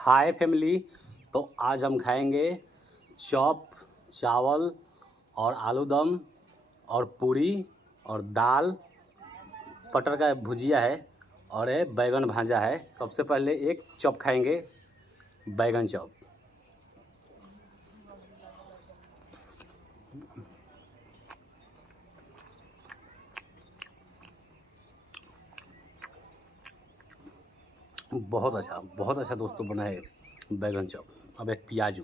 हाय family. तो आज हम खाएंगे चॉप, चावल और आलू दम और पूरी और दाल, पटर का भुजिया है और ये बैगन भाजा है। सबसे पहले एक चॉप खाएंगे, बैगन चॉप। बहुत अच्छा दोस्तों बना है बैगन चॉप। अब एक प्याजू,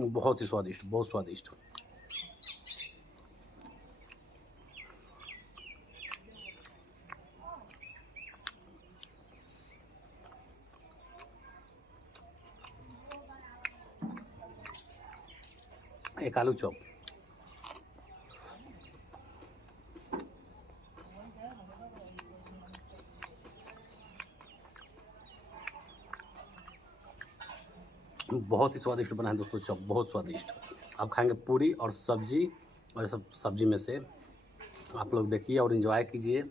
बहुत ही स्वादिष्ट, बहुत स्वादिष्ट। एक आलू चॉप, बहुत ही स्वादिष्ट बना है दोस्तों चॉप, बहुत स्वादिष्ट। अब खाएंगे पूरी और सब्जी, और सब सब्जी में से आप लोग देखिए और एंजॉय कीजिए।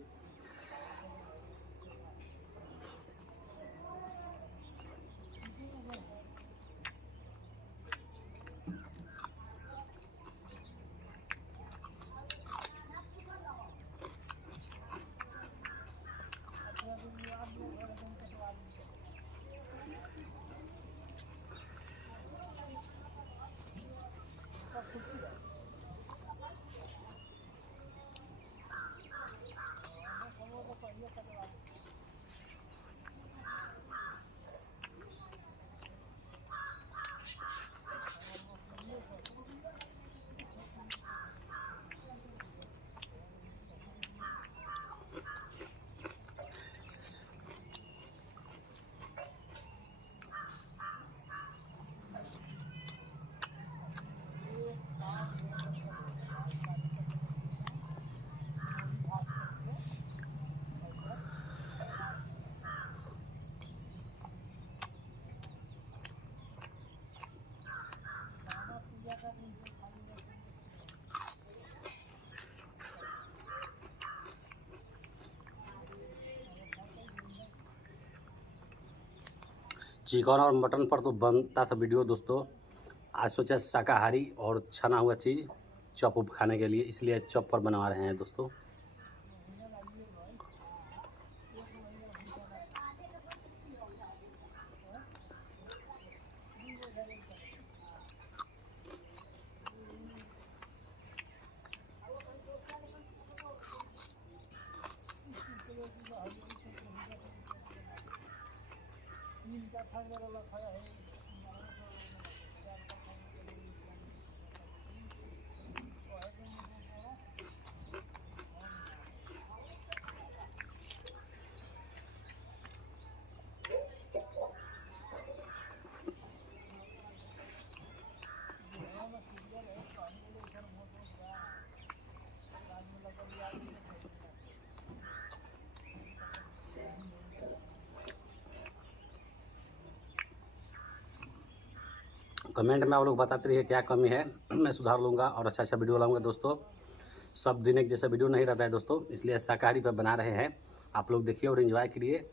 चिकन और मटन पर तो बनता था वीडियो दोस्तों। आज सोचा शाकाहारी और छना हुआ चीज़ चॉप उप खाने के लिए, इसलिए चॉप पर बना रहे हैं दोस्तों। कमेंट में आप लोग बताते रहिए क्या कमी है, मैं सुधार लूँगा और अच्छा वीडियो लाऊंगा दोस्तों। सब दिन एक जैसा वीडियो नहीं रहता है दोस्तों, इसलिए शाकाहारी पर बना रहे हैं। आप लोग देखिए और एंजॉय करिए।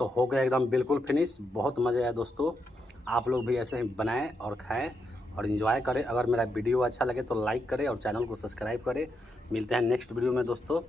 तो हो गया एकदम बिल्कुल फिनिश। बहुत मज़ा आया दोस्तों, आप लोग भी ऐसे ही बनाएं और खाएं और इन्जॉय करें। अगर मेरा वीडियो अच्छा लगे तो लाइक करें और चैनल को सब्सक्राइब करें। मिलते हैं नेक्स्ट वीडियो में दोस्तों।